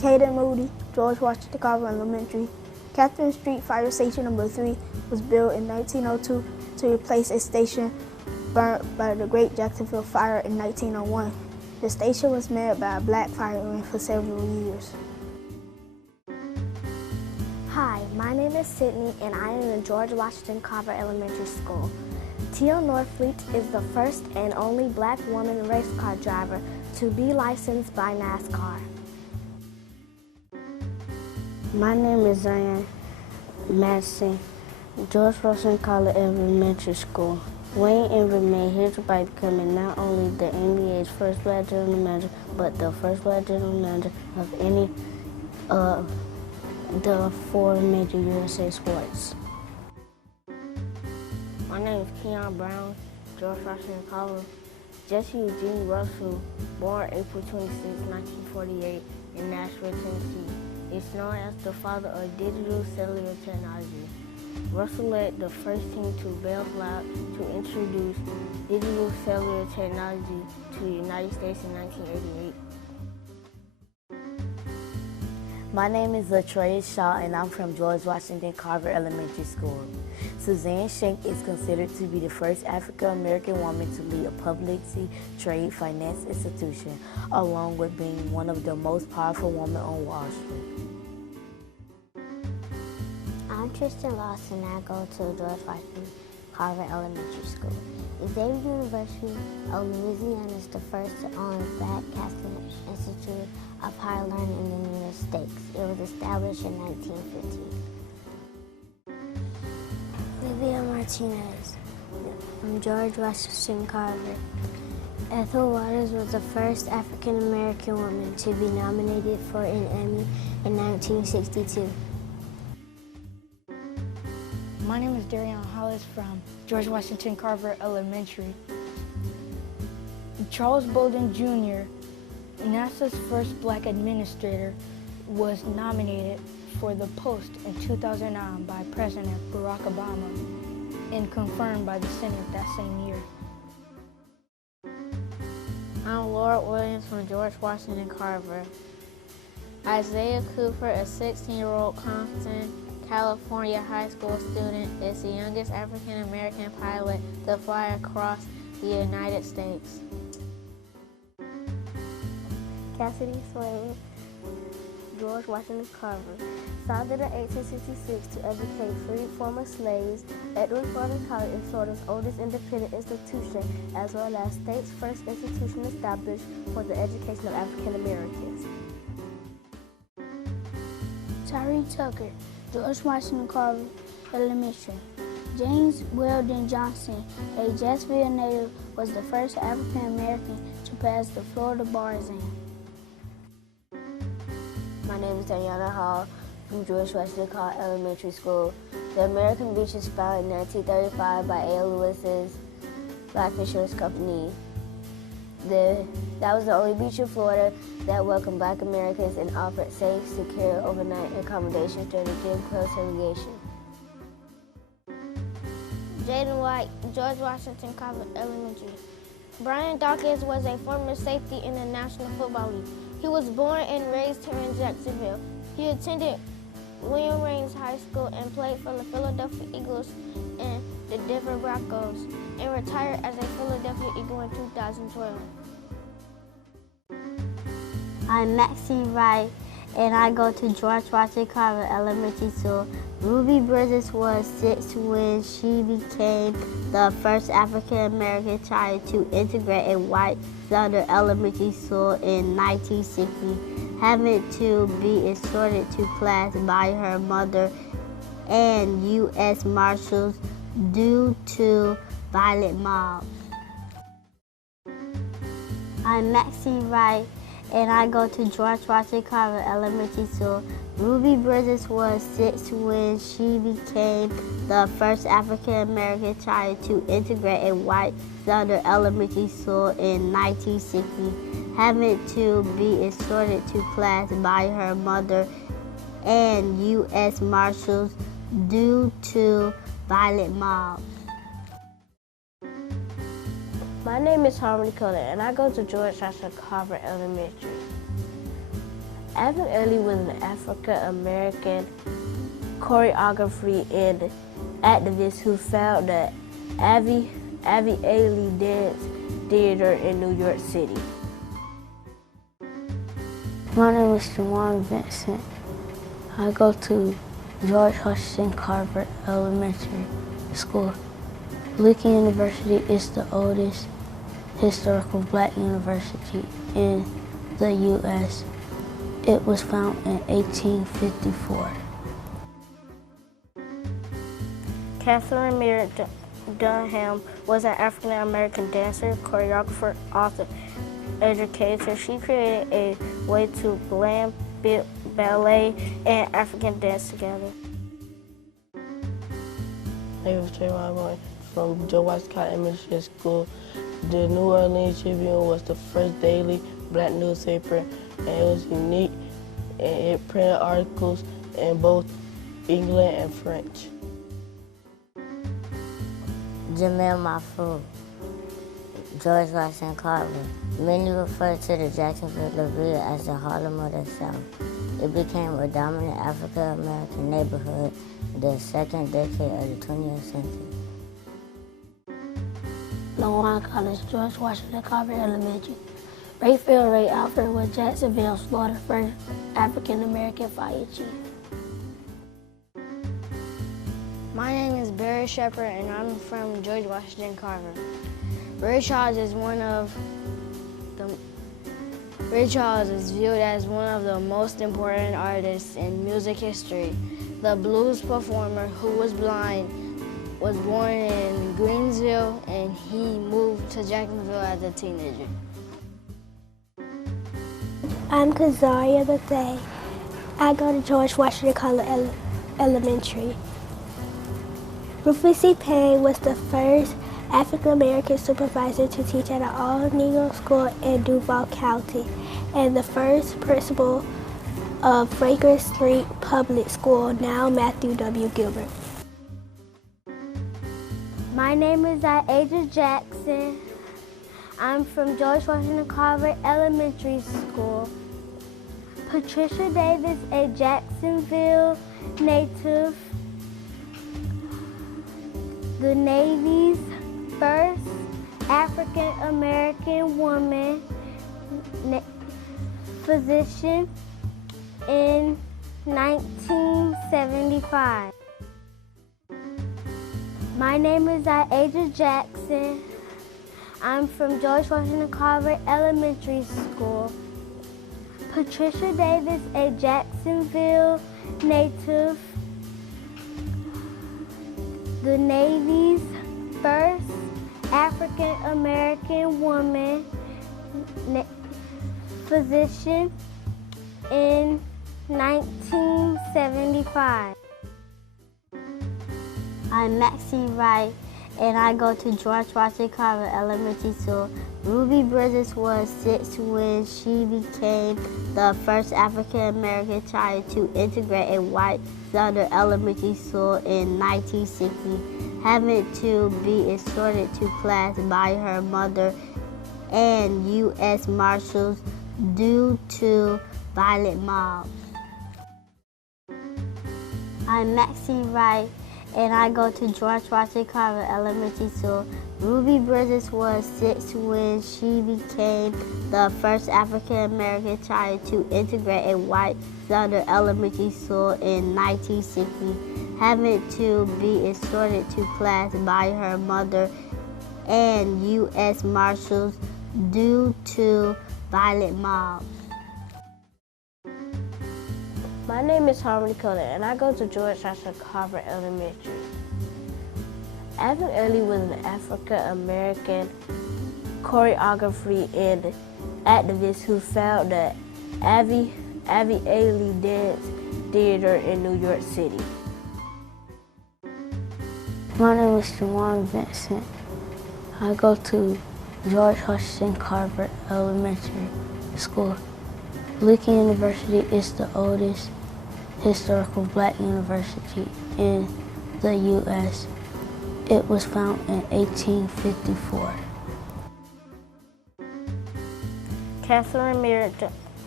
Caden Moody, George Washington Carver Elementary. Catherine Street Fire Station No. 3 was built in 1902 to replace a station burnt by the Great Jacksonville Fire in 1901. The station was manned by a black fireman for several years. Hi, my name is Sydney and I am in George Washington Carver Elementary School. Teal Norfleet is the first and only black woman race car driver to be licensed by NASCAR. My name is Zion Madison, George Washington Carver Elementary School. Wayne Enver made history by becoming not only the NBA's first black general manager, but the first black general manager of any of the 4 major USA sports. My name is Keon Brown, George Washington Carver. Jesse Eugene Russell, born April 26, 1948 in Nashville, Tennessee, is known as the father of digital cellular technology. Russell led the first team to Bell Lab to introduce digital cellular technology to the United States in 1988. My name is LaTroya Shaw and I'm from George Washington Carver Elementary School. Suzanne Shank is considered to be the first African-American woman to lead a publicly traded finance institution, along with being one of the most powerful women on Wall Street. I'm Tristan Lawson and I go to George Washington Carver Elementary School. Xavier University of Louisiana is the first and only black Catholic institute of higher learning in the United States. It was established in 1950. Olivia Martinez from George Washington Carver. Ethel Waters was the first African-American woman to be nominated for an Emmy in 1962. My name is Darian Hollis from George Washington Carver Elementary. Charles Bolden Jr., NASA's first black administrator, was nominated for the post in 2009 by President Barack Obama and confirmed by the Senate that same year. I'm Laura Williams from George Washington Carver. Isaiah Cooper, a 16-year-old Compton, California high school student, is the youngest African-American pilot to fly across the United States. Cassidy Swain, George Washington Carver, founded in 1866 to educate freed former slaves. Edward Gordon College is Florida's oldest independent institution, as well as state's first institution established for the education of African Americans. Tyree Tucker, George Washington Carver Elementary. James Weldon Johnson, a Jacksonville native, was the first African American to pass the Florida bar exam. My name is Diana Hall from George Washington Carver Elementary School. The American Beach was founded in 1935 by A. Lewis's Black Insurance Company. That was the only beach in Florida that welcomed black Americans and offered safe, secure overnight accommodations during the Jim Crow segregation. Jaden White, George Washington Carver Elementary. Brian Dawkins was a former safety in the National Football League. He was born and raised here in Jacksonville. He attended William Raines High School and played for the Philadelphia Eagles and the Denver Broncos, and retired as a Philadelphia Eagle in 2012. I'm Maxine Wright and I go to George Washington Carver Elementary School. Ruby Bridges was 6 when she became the first African-American child to integrate a white Southern elementary school in 1960, having to be escorted to class by her mother and U.S. Marshals due to violent mobs. I'm Maxine Wright and I go to George Washington Carver Elementary School. Ruby Bridges was 6 when she became the first African-American child to integrate a white Southern elementary school in 1960, having to be escorted to class by her mother and U.S. Marshals due to violent mobs. My name is Harmony Conan, and I go to George Washington Carver Elementary. Evan Early was an African-American choreographer and activist who founded the Ivy Ailey Dance Theater in New York City. My name is Juwan Vincent. I go to George Washington Carver Elementary School. Lincoln University is the oldest historical black university in the U.S. It was founded in 1854. Catherine Merritt Dunham was an African-American dancer, choreographer, author, educator. She created a way to blend ballet and African dance together. My name is Trayvon Martin from George Washington Elementary School. The New Orleans Tribune was the first daily black newspaper, and it was unique, and it printed articles in both English and French. Jamel Mahfoud, George Washington Carver. Many refer to the Jacksonville area as the Harlem of the South. It became a dominant African-American neighborhood in the second decade of the 20th century. Lawan College, George Washington Carver Elementary. Rayfield Ray Alfred was Jacksonville's Florida first African-American fire chief. My name is Barry Shepard, and I'm from George Washington Carver. Ray Charles is viewed as one of the most important artists in music history. The blues performer who was blind was born in Greensville, and he moved to Jacksonville as a teenager. I'm Kazaria Bethea. I go to George Washington Carver Elementary. Rufus C. Payne was the first African-American supervisor to teach at an all-Negro school in Duval County and the first principal of Franklin Street Public School, now Matthew W. Gilbert. My name is Aja Jackson. I'm from George Washington Carver Elementary School. Patricia Davis, a Jacksonville native, the Navy's first African-American woman physician in 1975. My name is Aja Jackson. I'm from George Washington Carver Elementary School. Patricia Davis, a Jacksonville native, the Navy's first African-American woman physician in 1975. I'm Maxie Wright, and I go to George Washington Carver Elementary School. Ruby Bridges was 6 when she became the first African-American child to integrate a white Southern elementary school in 1960, having to be escorted to class by her mother and U.S. Marshals due to violent mobs. I'm Maxie Wright, and I go to George Washington Carver Elementary School. Ruby Bridges was 6 when she became the first African-American child to integrate a white Southern elementary school in 1960, having to be escorted to class by her mother and U.S. Marshals due to violent mobs. My name is Harmony Conan, and I go to George Washington Carver Elementary. Evan Early was an African-American choreographer and activist who founded the Ivy Ailey Dance Theater in New York City. My name is Juwan Vincent. I go to George Washington Carver Elementary School. Lincoln University is the oldest historical black university in the U.S. It was founded in 1854. Catherine Merritt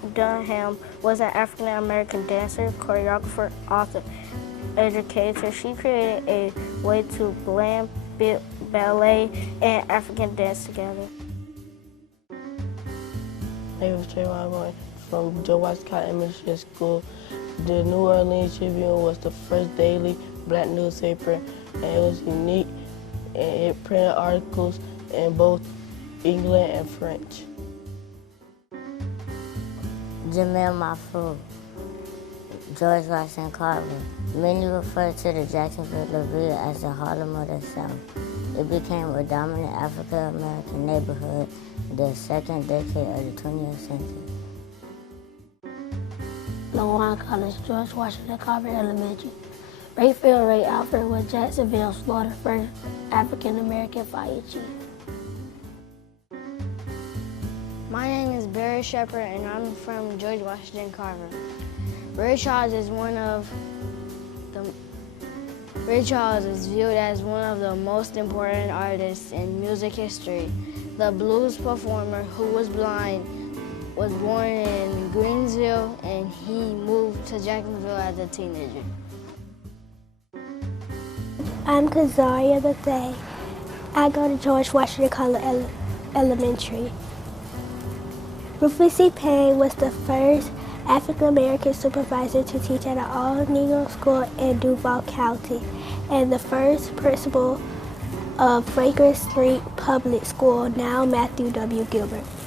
Dunham was an African-American dancer, choreographer, author, educator. She created a way to blend ballet and African dance together. My name is Trayvon Boyd from George Washington Elementary School. The New Orleans Tribune was the first daily black newspaper, and it was unique, and it printed articles in both English and French. Jamel Mahfoud, George Washington Carver. Many refer to the Jacksonville area as the Harlem of the South. It became a dominant African-American neighborhood in the second decade of the 20th century. Lawan College, George Washington Carver Elementary. Rayfield Ray Alfred was Jacksonville's Florida first African-American fire chief. My name is Barry Shepard, and I'm from George Washington Carver. Ray Charles is viewed as one of the most important artists in music history. The blues performer who was blind was born in Greensville, and he moved to Jacksonville as a teenager. I'm Kazaria Bethea. I go to George Washington College Elementary. Rufus C. Payne was the first African-American supervisor to teach at an all-Negro school in Duval County, and the first principal of Fragrance Street Public School, now Matthew W. Gilbert.